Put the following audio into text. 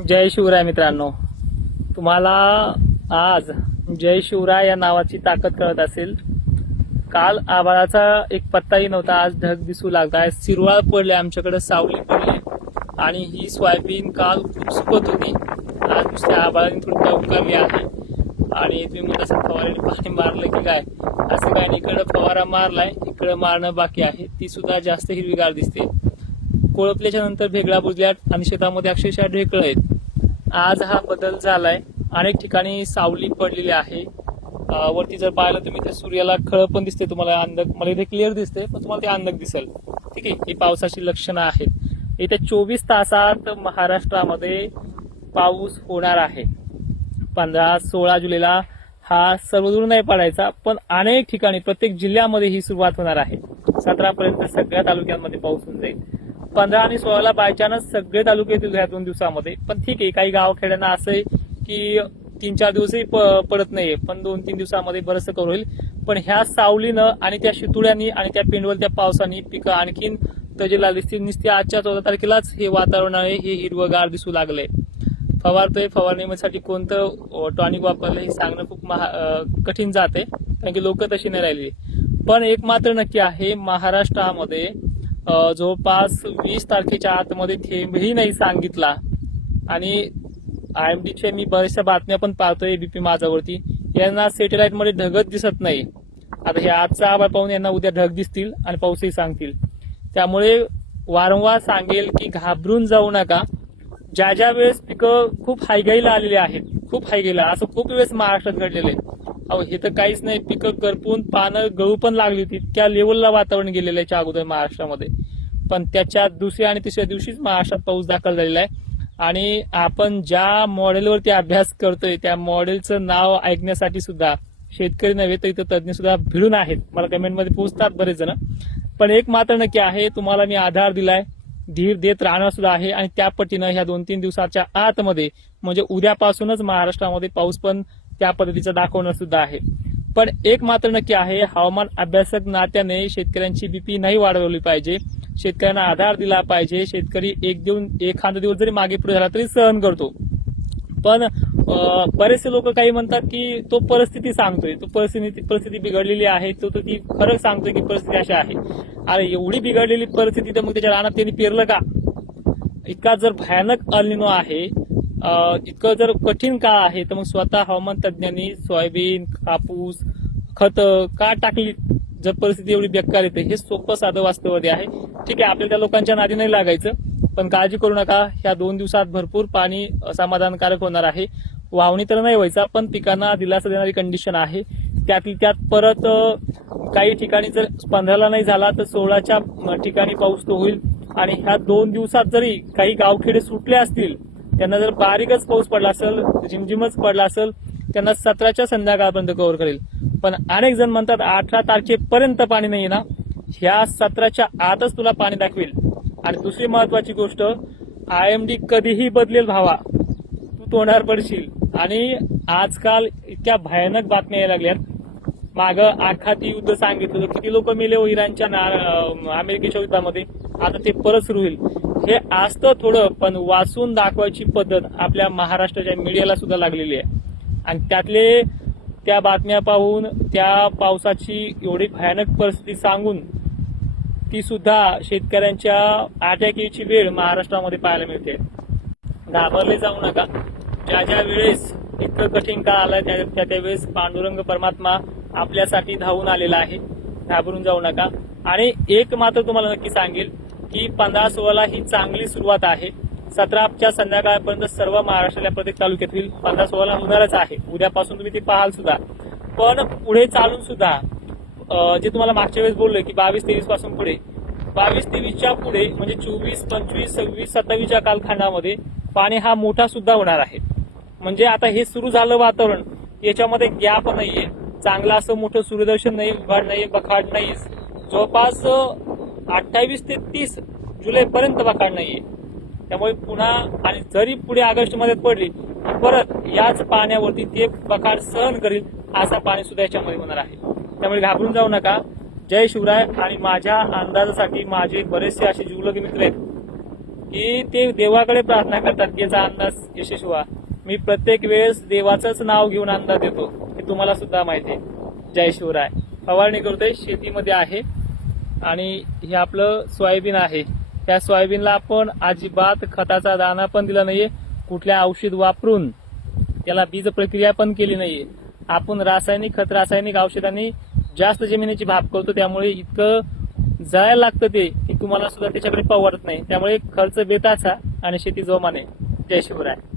जय शिवराय मित्रांनो, तुम्हाला आज जय शिवराय या नावाची ताकद कळत असेल. काल आभाळाचा एक पत्ताही नव्हता, आज ढग दिसू लागलाय, सिरवाळ पडले, आमच्याकडे सावली पडली आणि ही सोयाबीन काल खूप सुकत होती. आज नुसत्या आभाळाने थोडी दमकामी आहे आणि तुम्ही म्हणत असाल फवाऱ्याने पाणी मारलं की काय, असं काय नाही. इकडं फवारा मारलाय, इकडं मारणं बाकी आहे, ती सुद्धा जास्त हिरवीगार दिसते. कोळपल्याच्या नंतर भेगळा बुजल्यात आणि शेतामध्ये अक्षरशः ढेकळं आहेत. आज हा बदल झालाय, अनेक ठिकाणी सावली पडलेली आहे. वरती जर पाहिलं तुम्ही तर सूर्याला खळ पण दिसते, तुम्हाला अंधक, मला इथे क्लिअर दिसते पण तुम्हाला ते अंधक दिसेल. ठीक आहे, ही पावसाची लक्षणं आहेत. येत्या 24 तासात महाराष्ट्रामध्ये पाऊस होणार आहे. 15-16 जुलैला हा सर्वदूर नाही पडायचा, पण अनेक ठिकाणी प्रत्येक जिल्ह्यामध्ये ही सुरुवात होणार आहे. 17 पर्यंत सगळ्या तालुक्यांमध्ये पाऊस होऊन जाईल. 15 आणि 16ला बायचान्स सगळे तालुके येतील ह्या 2 दिवसामध्ये. पण ठीक आहे, काही गावखेड्यांना असं आहे की 3-4 दिवसही पडत नाहीये, पण 2-3 दिवसामध्ये बरंचसं कव्हर होईल. पण ह्या सावलीनं आणि त्या शितुड्यांनी आणि त्या पेंडवलत्या पावसाने पिकं आणखीन तजेला दिसतील. नुसती आजच्या 14 तारखेलाच हे वातावरण आहे, हे हिरवगार दिसू लागलंय. फवारतोय, फवारणीसाठी कोणतं टॉनिक वापरलं हे सांगणं खूप कठीण जाते, कारण की लोक तशी नाही राहिली. पण एक मात्र नक्की आहे, महाराष्ट्रामध्ये जवळपास 20 तारखेच्या आतमध्ये थेंबही नाही सांगितला. आणि IMDच्या मी बऱ्याचशा बातम्या पण पाहतोय एबीपी माझावरती, यांना सॅटेलाइट मध्ये ढगच दिसत नाही. आता हे आजचा आभाळ पाहून यांना उद्या ढग दिसतील आणि पाऊसही सांगतील. त्यामुळे वारंवार सांगेल की घाबरून जाऊ नका. ज्या ज्या वेळेस पिकं खूप हायगाईला आलेली आहेत, खूप हायगाईला, असं खूप वेळेस महाराष्ट्रात घडलेलं आहे. अहो हे तर काहीच नाही, पिकं करपून पानं गळू पण लागली होती, त्या लेवलला वातावरण गेलेलं आहे अगोदर महाराष्ट्रामध्ये. पण त्याच्या दुसऱ्या आणि तिसऱ्या दिवशीच महाराष्ट्रात पाऊस दाखल झालेला आहे. आणि आपण ज्या मॉडेलवरती अभ्यास करतोय त्या मॉडेलचं नाव ऐकण्यासाठी सुद्धा शेतकरी नव्हे तर इथं तज्ज्ञ सुद्धा भिडून आहेत. मला कमेंटमध्ये पोहोचतात बरेच जण. पण एक मात्र नक्की आहे, तुम्हाला मी आधार दिलाय, धीर देत राहणार सुद्धा आहे. आणि त्या पटीनं ह्या 2-3 दिवसाच्या आतमध्ये म्हणजे उद्यापासूनच महाराष्ट्रामध्ये पाऊस पण त्या पद्धतीचा दाखवणार सुद्धा आहे. पण एक मात्र नक्की आहे, हवामान अभ्यासक नात्याने शेतकऱ्यांची बीपी नाही वाढवली पाहिजे, शेतकऱ्यांना आधार दिला पाहिजे. शेतकरी एखादा दिवस जरी मागे पुढे झाला तरी सहन करतो. पण बरेचसे लोक काही म्हणतात की तो परिस्थिती सांगतोय, तो परिस्थिती बिघडलेली आहे, तो ती खरं सांगतोय की परिस्थिती अशी आहे. अरे एवढी बिघडलेली परिस्थिती तर मग त्याच्या रानात त्यांनी पेरलं का? इतका जर भयानक अल निनो आहे, इतकं जर कठीण काळ आहे, तर मग स्वतः हवामान तज्ज्ञांनी सोयाबीन, कापूस, खतं का टाकली जर परिस्थिती एवढी बेकार येते? हे सोपं साधं वास्तववादी आहे. ठीक आहे, आपल्याला त्या लोकांच्या नादी नाही लागायचं, पण काळजी करू नका. ह्या 2 दिवसात भरपूर पाणी समाधानकारक होणार आहे. वावणी तर नाही व्हायचा, पण पिकांना दिलासा देणारी कंडिशन आहे. त्यातली त्यात परत काही ठिकाणी जर 15ला नाही झाला तर 16च्या ठिकाणी पाऊस तो होईल. आणि ह्या 2 दिवसात जरी काही गावखेडे सुटले असतील, त्यांना जर बारीकच पाऊस पडला असेल, झिमझिमच पडला असेल, त्यांना 17च्या संध्याकाळपर्यंत कव्हर करेल. पण अनेक जण म्हणतात 18 तारखेपर्यंत पाणी नाही ना, ह्या 17च्या आतच तुला पाणी दाखवेल. आणि दुसरी महत्वाची गोष्ट, IMD कधीही बदलेल भावा, तू तोंडावर पडशील. आणि आजकाल इतक्या भयानक बातम्या यायला लागल्यात. मागं आखाती युद्ध सांगितलं, किती लोक मेले हो इराणच्या अमेरिकेच्या युद्धामध्ये, आता ते परत सुरू होईल. हे असतं थोडं, पण वाचून दाखवायची पद्धत आपल्या महाराष्ट्राच्या मीडियाला सुद्धा लागलेली आहे. आणि त्यातले त्या बातम्या पाहून त्या पावसाची एवढी भयानक परिस्थिती सांगून ती सुद्धा शेतकऱ्यांच्या आट्याकीची वेळ महाराष्ट्रामध्ये पाहायला मिळते. घाबरले जाऊ नका. ज्या ज्या वेळेस इतकं कठीण काळ आलाय त्या वेळेस पांडुरंग परमात्मा आपल्यासाठी धावून आलेला आहे. घाबरून जाऊ नका. आणि एक मात्र तुम्हाला नक्की सांगेल की 15-16ला ही चांगली सुरुवात आहे. 17च्या संध्याकाळपर्यंत सर्व महाराष्ट्राच्या प्रत्येक तालुक्यात होईल. 15-16ला होणारच आहे. उद्यापासून तुम्ही ते पाहाल सुद्धा. पण पुढे चालून सुद्धा जे तुम्हाला मागच्या वेळेस बोललोय की 22-23 पासून पुढे, 22-23च्या पुढे म्हणजे 24, 25, 26, 27च्या कालखंडामध्ये पाणी हा मोठा सुद्धा होणार आहे. म्हणजे आता हे सुरू झालं वातावरण, याच्यामध्ये गॅप नाहीये, चांगलं असं मोठं सूर्यदर्शन नाही, उघाड नाही, बखाड नाही. जवळपास 28 ते 30 जुलैपर्यंत बखाड नाहीये. त्यामुळे पुन्हा, आणि जरी पुढे ऑगस्ट मध्ये पडली परत याच पाण्यावरती ते बखाड सहन करील असा पाणी सुद्धा याच्यामध्ये होणार आहे. त्यामुळे घाबरून जाऊ नका. जय शिवराय. आणि माझ्या अंदाजासाठी माझे बरेचसे असे जीवलग मित्र आहेत की ते देवाकडे प्रार्थना करतात की याचा अंदाज यशस्वी व्हा. मी प्रत्येक वेळेस देवाचंच नाव घेऊन अंदाज देतो की तुम्हाला सुद्धा माहिती आहे. जय शिवराय. फवारणी करतोय, शेतीमध्ये आहे आणि हे आपलं सोयाबीन आहे. त्या सोयाबीनला आपण अजिबात खताचा दाणा पण दिला नाहीये, कुठल्या औषध वापरून त्याला बीज प्रक्रिया पण केली नाहीये. आपण रासायनिक खत, रासायनिक औषधांनी जास्त जमिनीची भाप करतो, त्यामुळे इतकं जळायला लागतं ते की तुम्हाला सुद्धा त्याच्याकडे परवडत नाही. त्यामुळे खर्च बेताचा आणि शेती जोमाने. जय शिवराय.